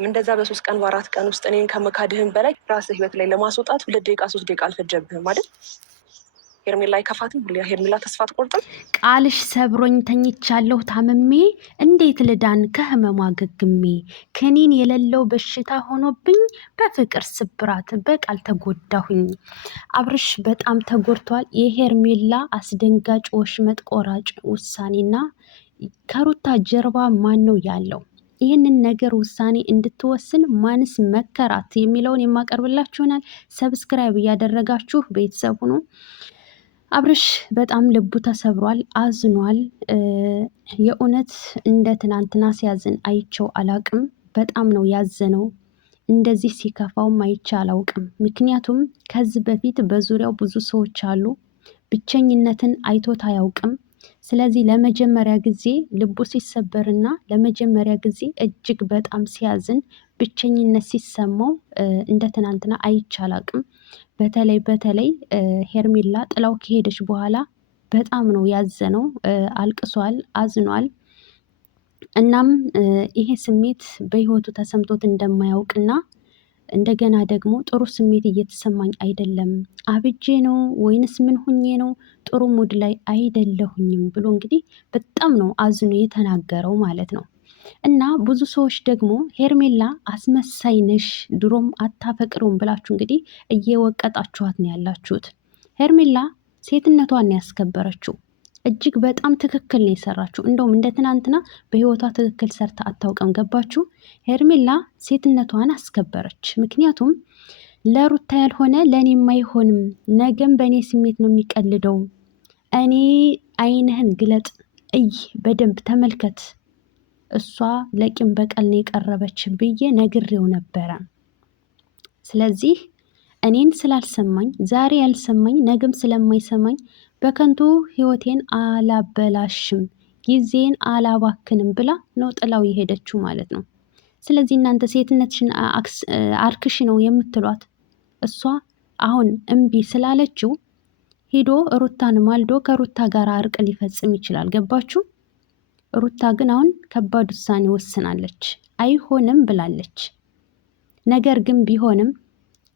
የለበትም። እንደዛ በ3 ቀን በ4 ቀን ውስጥ እኔን ከመካድህም በላይ ራስህ ህይወት ላይ ለማስወጣት 2 ደቂቃ 3 ደቂቃ አልፈጀብህም አይደል? ሄርሜላ አይከፋትም? ሄርሜላ ተስፋ አትቆርጥም? ቃልሽ ሰብሮኝ ተኝቻለሁ ታምሜ፣ እንዴት ልዳን ከህመሟ ገግሜ፣ ከኔን የሌለው በሽታ ሆኖብኝ፣ በፍቅር ስብራት በቃል ተጎዳሁኝ። አብርሽ በጣም ተጎድቷል። የሄርሜላ አስደንጋጭ ወሽመጥ ቆራጭ ውሳኔና ከሩታ ጀርባ ማን ነው ያለው? ይህንን ነገር ውሳኔ እንድትወስን ማንስ መከራት የሚለውን የማቀርብላችሁ ይሆናል። ሰብስክራይብ እያደረጋችሁ ቤተሰብ ሁኑ። አብርሽ በጣም ልቡ ተሰብሯል፣ አዝኗል። የእውነት እንደ ትናንትና ሲያዝን አይቼው አላቅም። በጣም ነው ያዘነው። እንደዚህ ሲከፋውም አይቼ አላውቅም። ምክንያቱም ከዚህ በፊት በዙሪያው ብዙ ሰዎች አሉ፣ ብቸኝነትን አይቶት አያውቅም። ስለዚህ ለመጀመሪያ ጊዜ ልቡ ሲሰበርና ለመጀመሪያ ጊዜ እጅግ በጣም ሲያዝን ብቸኝነት ሲሰማው እንደ ትናንትና አይቼ አላቅም። በተለይ ሄርሜላ ጥላው ከሄደች በኋላ በጣም ነው ያዘነው፣ አልቅሷል፣ አዝኗል። እናም ይሄ ስሜት በህይወቱ ተሰምቶት እንደማያውቅና እንደገና ደግሞ ጥሩ ስሜት እየተሰማኝ አይደለም፣ አብጄ ነው ወይንስ ምን ሁኜ ነው፣ ጥሩ ሙድ ላይ አይደለሁኝም ብሎ እንግዲህ በጣም ነው አዝኖ የተናገረው ማለት ነው። እና ብዙ ሰዎች ደግሞ ሄርሜላ አስመሳይ ነሽ፣ ድሮም አታፈቅሩም ብላችሁ እንግዲህ እየወቀጣችኋት ነው ያላችሁት። ሄርሜላ ሴትነቷን ያስከበረችው እጅግ በጣም ትክክል ነው የሰራችው። እንደውም እንደ ትናንትና በህይወቷ ትክክል ሰርታ አታውቅም። ገባችሁ? ሄርሜላ ሴትነቷን አስከበረች። ምክንያቱም ለሩታ ያልሆነ ለእኔም አይሆንም፣ ነገም በእኔ ስሜት ነው የሚቀልደው፣ እኔ አይንህን ግለጥ፣ እይ፣ በደንብ ተመልከት፣ እሷ ለቂም በቀል ነው የቀረበች ብዬ ነግሬው ነበረ። ስለዚህ እኔን ስላልሰማኝ ዛሬ ያልሰማኝ ነገም ስለማይሰማኝ በከንቱ ህይወቴን አላበላሽም፣ ጊዜን አላባክንም ብላ ነው ጥላው የሄደችው ማለት ነው። ስለዚህ እናንተ ሴትነትሽን አርክሽ ነው የምትሏት። እሷ አሁን እምቢ ስላለችው ሂዶ ሩታን ማልዶ ከሩታ ጋር እርቅ ሊፈጽም ይችላል። ገባችሁ? ሩታ ግን አሁን ከባድ ውሳኔ ወስናለች። አይሆንም ብላለች። ነገር ግን ቢሆንም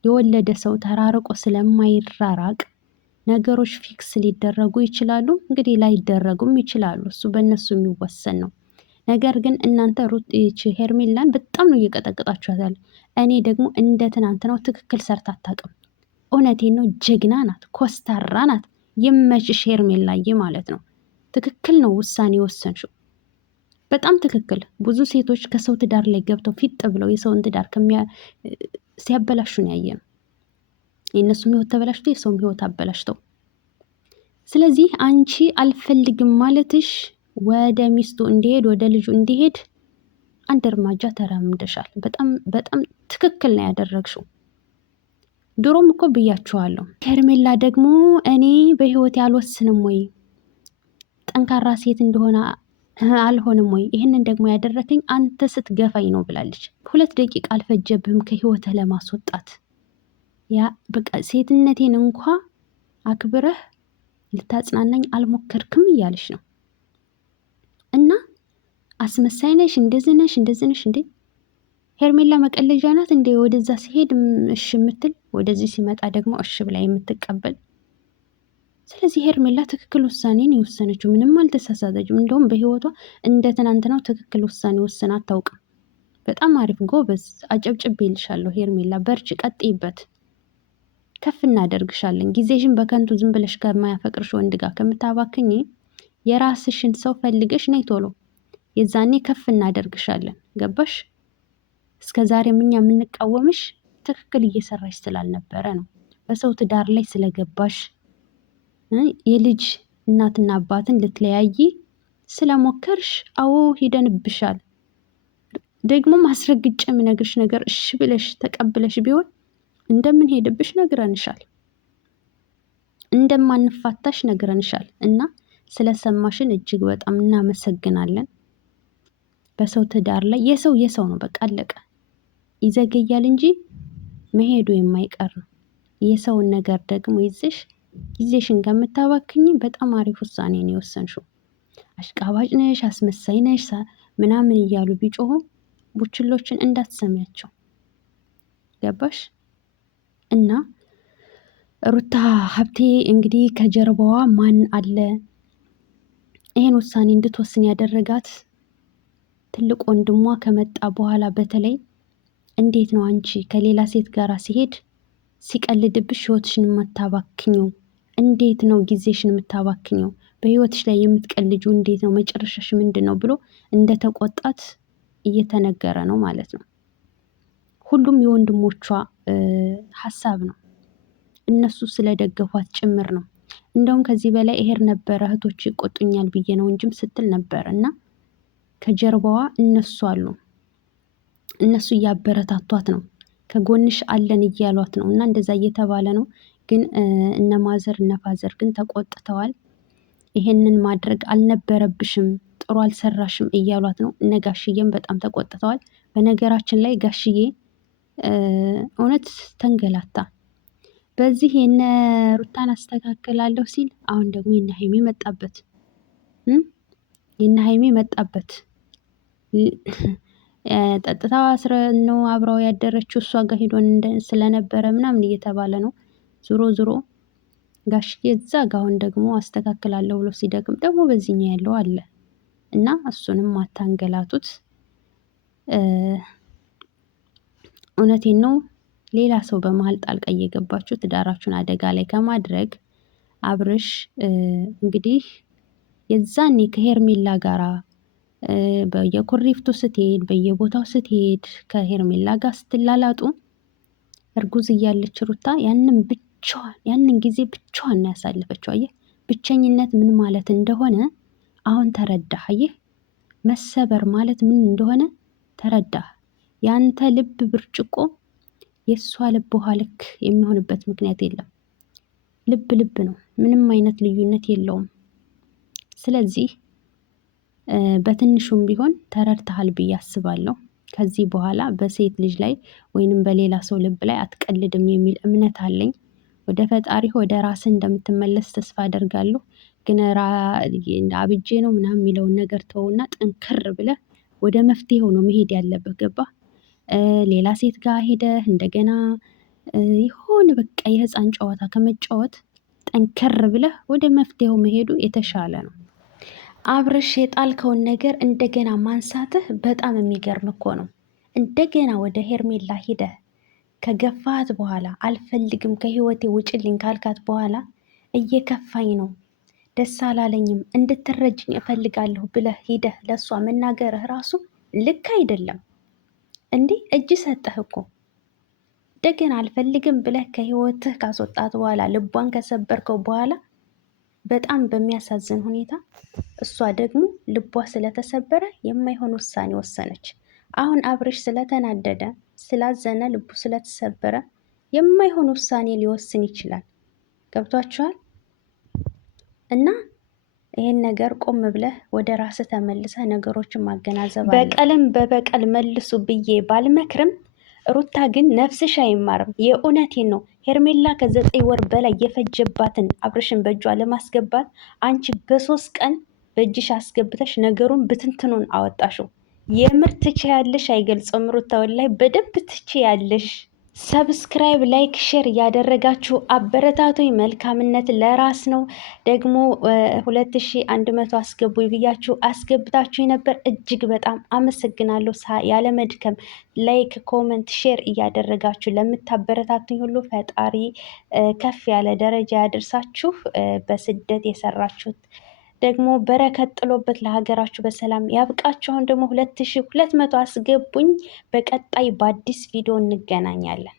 የወለደ ሰው ተራርቆ ስለማይራራቅ ነገሮች ፊክስ ሊደረጉ ይችላሉ፣ እንግዲህ ላይደረጉም ይችላሉ። እሱ በእነሱ የሚወሰን ነው። ነገር ግን እናንተ ሄርሜላን በጣም ነው እየቀጠቀጣችኋታል። እኔ ደግሞ እንደ ትናንት ነው ትክክል ሰርታ አታውቅም። እውነቴን ነው። ጀግና ናት፣ ኮስታራ ናት። ይመችሽ ሄርሜላዬ ማለት ነው። ትክክል ነው ውሳኔ ወሰንሽው፣ በጣም ትክክል። ብዙ ሴቶች ከሰው ትዳር ላይ ገብተው ፊት ብለው የሰውን ትዳር ሲያበላሹ ነው ያየነው። የእነሱም ህይወት ተበላሽቶ የሰውም ህይወት አበላሽተው። ስለዚህ አንቺ አልፈልግም ማለትሽ ወደ ሚስቱ እንዲሄድ ወደ ልጁ እንዲሄድ አንድ እርምጃ ተራምደሻል። በጣም በጣም ትክክል ነው ያደረግሽው። ድሮም እኮ ብያችኋለሁ። ሄርሜላ ደግሞ እኔ በህይወት አልወስንም ወይ ጠንካራ ሴት እንደሆነ አልሆንም ወይ? ይህንን ደግሞ ያደረከኝ አንተ ስትገፋኝ ነው ብላለች። 2 ደቂቃ አልፈጀብህም ከህይወትህ ለማስወጣት። ያ በቃ ሴትነቴን እንኳ አክብረህ ልታጽናናኝ አልሞከርክም እያለች ነው። እና አስመሳይ ነሽ፣ እንደዚህ ነሽ፣ እንደዚህ ነሽ። እንዴ ሄርሜላ መቀለጃ ናት እንዴ? ወደዛ ሲሄድ እሺ የምትል ወደዚህ ሲመጣ ደግሞ እሺ ብላ የምትቀበል። ስለዚህ ሄርሜላ ትክክል ውሳኔ ነው የወሰነችው። ምንም አልተሳሳተችም። እንደውም በህይወቷ እንደ ትናንትናው ትክክል ውሳኔ ወስና አታውቅም። በጣም አሪፍ ጎበዝ፣ አጨብጭቤልሻለሁ ሄርሜላ። በርቺ፣ ቀጥይበት፣ ከፍ እናደርግሻለን። ጊዜሽን በከንቱ ዝም ብለሽ ከማያፈቅርሽ ወንድ ጋር ከምታባክኝ የራስሽን ሰው ፈልገሽ ነይ ቶሎ። የዛኔ ከፍ እናደርግሻለን። ገባሽ? እስከ ዛሬም እኛ የምንቃወምሽ ትክክል እየሰራሽ ስላልነበረ ነው። በሰው ትዳር ላይ ስለገባሽ የልጅ እናትና አባትን ልትለያይ ስለሞከርሽ፣ አዎ ሂደንብሻል። ደግሞ ማስረግጬ የምነግርሽ ነገር እሺ ብለሽ ተቀብለሽ ቢሆን እንደምንሄድብሽ ነግረንሻል፣ እንደማንፋታሽ ነግረንሻል። እና ስለሰማሽን እጅግ በጣም እናመሰግናለን። በሰው ትዳር ላይ የሰው ነው፣ በቃ አለቀ። ይዘገያል እንጂ መሄዱ የማይቀር ነው። የሰውን ነገር ደግሞ ይዘሽ ጊዜሽን ከምታባክኝ በጣም አሪፍ ውሳኔ ነው የወሰንሽው። አሽቃባጭ ነሽ፣ አስመሳይ ነሽ ምናምን እያሉ ቢጮሁ ቡችሎችን እንዳትሰሚያቸው ገባሽ? እና ሩታ ሀብቴ እንግዲህ ከጀርባዋ ማን አለ? ይሄን ውሳኔ እንድትወስን ያደረጋት ትልቅ ወንድሟ ከመጣ በኋላ በተለይ እንዴት ነው አንቺ ከሌላ ሴት ጋር ሲሄድ ሲቀልድብሽ ህይወትሽን የማታባክኘው? እንዴት ነው ጊዜሽን የምታባክኘው? በህይወትሽ ላይ የምትቀልጁ እንዴት ነው? መጨረሻሽ ምንድን ነው ብሎ እንደተቆጣት እየተነገረ ነው ማለት ነው። ሁሉም የወንድሞቿ ሀሳብ ነው፣ እነሱ ስለደገፏት ጭምር ነው። እንደውም ከዚህ በላይ እሄድ ነበረ እህቶች ይቆጡኛል ብዬ ነው እንጂም ስትል ነበር። እና ከጀርባዋ እነሱ አሉ፣ እነሱ እያበረታቷት ነው፣ ከጎንሽ አለን እያሏት ነው። እና እንደዛ እየተባለ ነው። ግን እነ ማዘር እነ ፋዘር ግን ተቆጥተዋል። ይሄንን ማድረግ አልነበረብሽም፣ ጥሩ አልሰራሽም እያሏት ነው። እነ ጋሽዬም በጣም ተቆጥተዋል። በነገራችን ላይ ጋሽዬ እውነት ተንገላታ። በዚህ የነ ሩታን አስተካክላለሁ ሲል አሁን ደግሞ የነ ሀይሚ መጣበት፣ የነ ሀይሚ መጣበት። ጠጥታ አስረ ነው አብራው ያደረችው እሷ ጋር ሄዶን ስለነበረ ምናምን እየተባለ ነው። ዙሮ ዙሮ ጋሽዬ እዛ ጋ አሁን ደግሞ አስተካክላለሁ ብሎ ሲደግም ደግሞ በዚህኛው ያለው አለ እና እሱንም አታንገላቱት። እውነቴን ነው። ሌላ ሰው በመሀል ጣልቃ እየገባችሁ ትዳራችሁን አደጋ ላይ ከማድረግ አብርሽ እንግዲህ የዛኔ ከሄርሜላ ጋራ በየኩሪፍቱ ስትሄድ በየቦታው ስትሄድ ከሄርሜላ ጋር ስትላላጡ እርጉዝ እያለች ሩታ ያንን ጊዜ ብቻዋን ነው ያሳለፈችው። አየህ ብቸኝነት ምን ማለት እንደሆነ አሁን ተረዳህ። አየህ መሰበር ማለት ምን እንደሆነ ተረዳህ። ያንተ ልብ ብርጭቆ የእሷ ልብ ውሃ ልክ የሚሆንበት ምክንያት የለም። ልብ ልብ ነው፣ ምንም አይነት ልዩነት የለውም። ስለዚህ በትንሹም ቢሆን ተረድተሃል ብዬ አስባለሁ። ከዚህ በኋላ በሴት ልጅ ላይ ወይንም በሌላ ሰው ልብ ላይ አትቀልድም የሚል እምነት አለኝ። ወደ ፈጣሪ ወደ ራስህ እንደምትመለስ ተስፋ አደርጋለሁ። ግን አብጄ ነው ምናምን የሚለውን ነገር ተውና ጠንከር ብለህ ወደ መፍትሄው ነው መሄድ ያለብህ። ገባህ? ሌላ ሴት ጋር ሄደህ እንደገና የሆነ በቃ የህፃን ጨዋታ ከመጫወት ጠንከር ብለህ ወደ መፍትሄው መሄዱ የተሻለ ነው። አብርሽ የጣልከውን ነገር እንደገና ማንሳትህ በጣም የሚገርም እኮ ነው። እንደገና ወደ ሄርሜላ ሂደህ ከገፋት በኋላ አልፈልግም ከህይወቴ ውጭልኝ ካልካት በኋላ እየከፋኝ ነው፣ ደስ አላለኝም፣ እንድትረጅኝ እፈልጋለሁ ብለህ ሂደህ ለእሷ መናገርህ ራሱ ልክ አይደለም። እንዲህ እጅ ሰጠህ እኮ። እንደገና አልፈልግም ብለህ ከህይወትህ ካስወጣት በኋላ ልቧን ከሰበርከው በኋላ በጣም በሚያሳዝን ሁኔታ እሷ ደግሞ ልቧ ስለተሰበረ የማይሆን ውሳኔ ወሰነች። አሁን አብርሽ ስለተናደደ ስላዘነ ልቡ ስለተሰበረ የማይሆን ውሳኔ ሊወስን ይችላል። ገብቷችኋል? እና ይህን ነገር ቆም ብለህ ወደ ራስህ ተመልሰህ ነገሮችን ማገናዘብ አለ። በቀልም በበቀል መልሱ ብዬ ባልመክርም ሩታ ግን ነፍስሽ አይማርም። የእውነቴን ነው። ሄርሜላ ከ9 ወር በላይ የፈጀባትን አብርሽን በእጇ ለማስገባት አንቺ በ3 ቀን በእጅሽ አስገብተሽ ነገሩን ብትንትኑን አወጣሽው። የምር ትችያለሽ፣ አይገልጸውም። ሩታ ወላሂ በደንብ ትችያለሽ። ሰብስክራይብ፣ ላይክ፣ ሼር እያደረጋችሁ አበረታቱኝ። መልካምነት ለራስ ነው። ደግሞ 2100 አስገቡ ብያችሁ አስገብታችሁ ነበር። እጅግ በጣም አመሰግናለሁ። ያለ መድከም ላይክ፣ ኮመንት፣ ሼር እያደረጋችሁ ለምታበረታቱኝ ሁሉ ፈጣሪ ከፍ ያለ ደረጃ ያደርሳችሁ። በስደት የሰራችሁት ደግሞ በረከት ጥሎበት ለሀገራችሁ በሰላም ያብቃችሁ። አሁን ደግሞ 2200 አስገቡኝ። በቀጣይ በአዲስ ቪዲዮ እንገናኛለን።